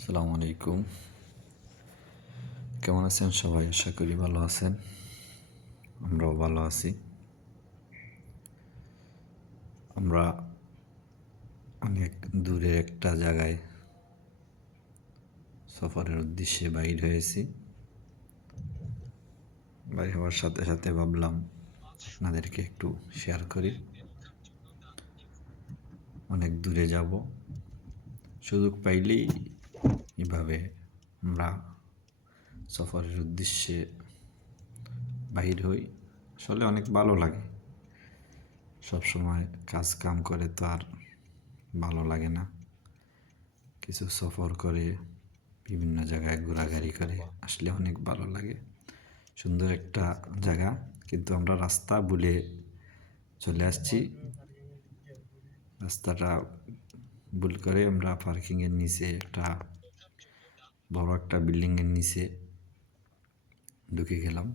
আসসালামু আলাইকুম। কেমন আছেন সবাই? আশা করি ভালো আছেন। আমরাও ভালো আছি। আমরা অনেক দূরের একটা জায়গায় সফরের উদ্দেশ্যে বাইর হয়েছি। বাইর হওয়ার সাথে সাথে ভাবলাম আপনাদেরকে একটু শেয়ার করি। অনেক দূরে যাব, সুযোগ পাইলেই এভাবে আমরা সফরের উদ্দেশ্যে বাহির হই। আসলে অনেক ভালো লাগে। সবসময় কাজ কাম করে তো আর ভালো লাগে না। কিছু সফর করে বিভিন্ন জায়গায় ঘোরাঘুরি করে আসলে অনেক ভালো লাগে। সুন্দর একটা জায়গা, কিন্তু আমরা রাস্তা ভুলে চলে আসছি। রাস্তাটা ভুল করে আমরা পার্কিংয়ের নিচে বড় একটা বিল্ডিংয়ের নিচে ঢুকে গেলাম।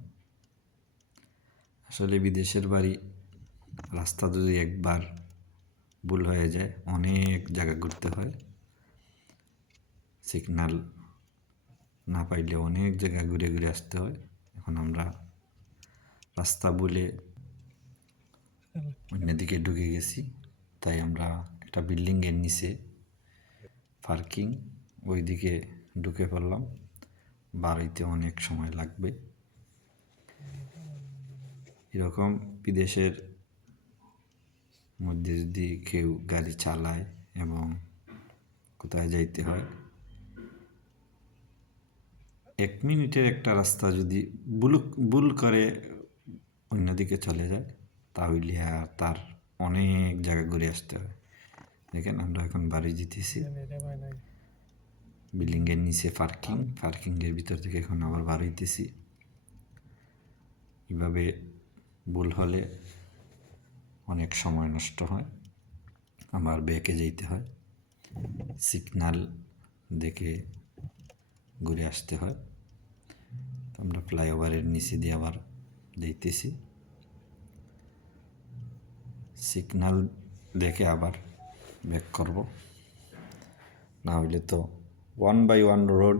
আসলে বিদেশের বাড়ি, রাস্তা যদি একবার ভুল হয়ে যায় অনেক জায়গা ঘুরতে হয়। সিগন্যাল না পাইলে অনেক জায়গা ঘুরে ঘুরে আসতে হয়। এখন আমরা রাস্তা ভুলে অন্যদিকে ঢুকে গেছি, তাই আমরা একটা বিল্ডিংয়ের নিচে পার্কিং, ওইদিকে ঢুকে পড়লাম। বাড়িতে অনেক সময় লাগবে। এরকম বিদেশের মধ্যে যদি কেউ গাড়ি চালায় এবং কোথায় যাইতে হয়, 1 মিনিটের একটা রাস্তা যদি ভুল করে অন্যদিকে চলে যায়, তাহলে আর তার অনেক জায়গা ঘুরে আসতে হয়। দেখেন আমরা এখন বাড়ি যেতেছি, বিল্ডিংয়ের নিচে পার্কিংয়ের ভিতর থেকে এখন আবার বার হইতেছি। এভাবে ভুল হলে অনেক সময় নষ্ট হয়, আমার ব্যাকে যেতে হয়, সিগন্যাল দেখে ঘুরে আসতে হয়। আমরা ফ্লাইওভারের নিচে দিয়ে আবার যাইতেছি, সিগন্যাল দেখে আবার ব্যাক করব, না হইলে তো 1 বাই 1 রোড,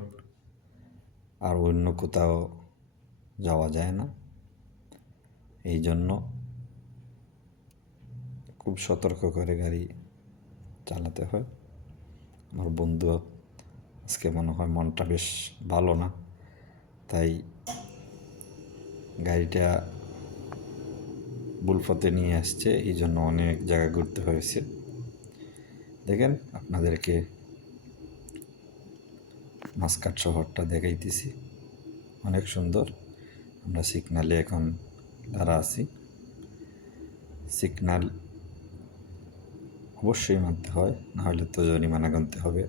আর অন্য কোথাও যাওয়া যায় না। এই জন্য খুব সতর্ক করে গাড়ি চালাতে হয়। আমার বন্ধু আজকে মনে হয় মনটা বেশ ভালো না, তাই গাড়িটা ভুল পথে নিয়ে আসছে, এই জন্য অনেক জায়গা ঘুরতে হয়েছে। দেখেন আপনাদেরকে মাস্কাট শহরটা দেখাইতেছি, অনেক সুন্দর। আমরা সিগনালে এখন দাঁড়া আছি। সিগনাল অবশ্যই মানতে হয়, না হলে তো জরিমানা গুনতে হবে।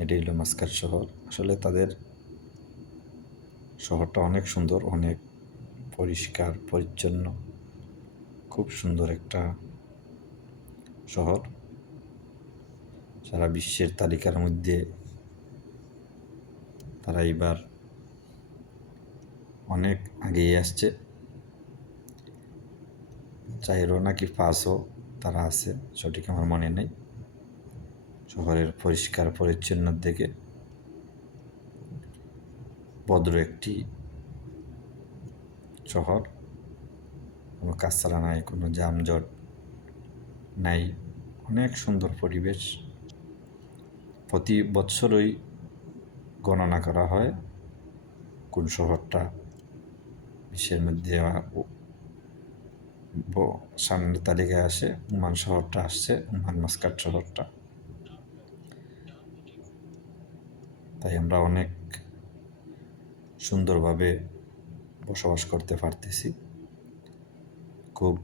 এটাই হলো মাস্কাট শহর। আসলে তাদের শহরটা অনেক সুন্দর, অনেক পরিষ্কার পরিচ্ছন্ন, খুব সুন্দর একটা শহর। সারা বিশ্বের তালিকার মধ্যে তারা এবার অনেক আগিয়ে আসছে। 4 নাকি 5 তারা আছে, সঠিক আমার মনে নেই। শহরের পরিষ্কার পরিচ্ছন্ন দেখে ভদ্র একটি শহর, কোনো কাঁচরা নাই, কোনো যানজট নাই, অনেক সুন্দর পরিবেশ। প্রতি বছরই গণনা করা হয় কোন শহরটা বিশ্বের মধ্যে সামনের তালিকায় আসে। ওমান শহরটা আসছে, ওমান মাস্কাট শহরটা। তাই আমরা অনেক সুন্দরভাবে বসবাস করতে পারতেছি। খুব